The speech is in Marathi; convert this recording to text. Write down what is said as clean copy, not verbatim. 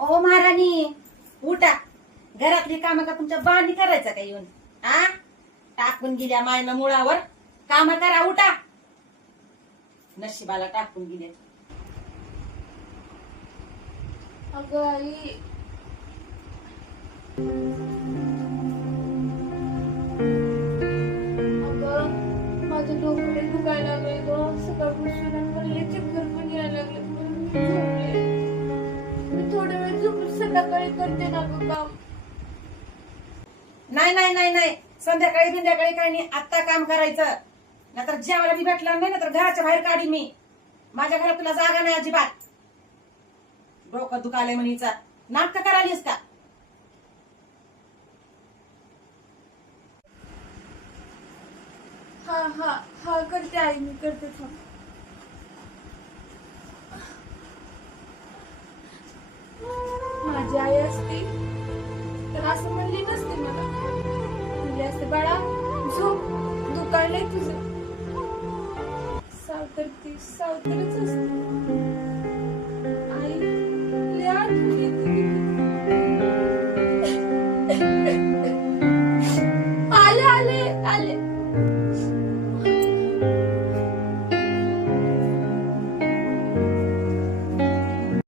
ओ महाराणी उठा. घरातली कामं का तुमच्या बांधणी करायचं का येऊन? हा, टाकून गेल्या मायनं मुळावर. काम करा, उठा. नशिबाला टाकून गेले. अगं आई, अगं माझं डोकं लय दुखायला लागलंय ग. सकाळपासून आणि मला लय चक्कर पण यायला लागले म्हणून मी झोपले. मी थोड्या वेळ झोपून संध्याकाळी करते ना ग काम. नाही नाही नाही नाही, संध्याकाळी बिंध्याकाळी काही नाही. आत्ता काम करायचं, नाहीतर जेवायला बी भेटलं नाही, नाहीतर घराच्या बाहेर काढी मी. माझ्या घरात तुला जागा नाही अजिबात. डोकं दुखालय म्हणीचा नाटक करालीस का? हा हा हा करते आई, मी करते थांब. माझी आई असती तर असं म्हणली नसते मला. म्हणली असते, बाळा झोप, दुकानलंय तुझं. सावतर ती सावतरच असते. आई लय आठवण येते तिची. आले आले आले.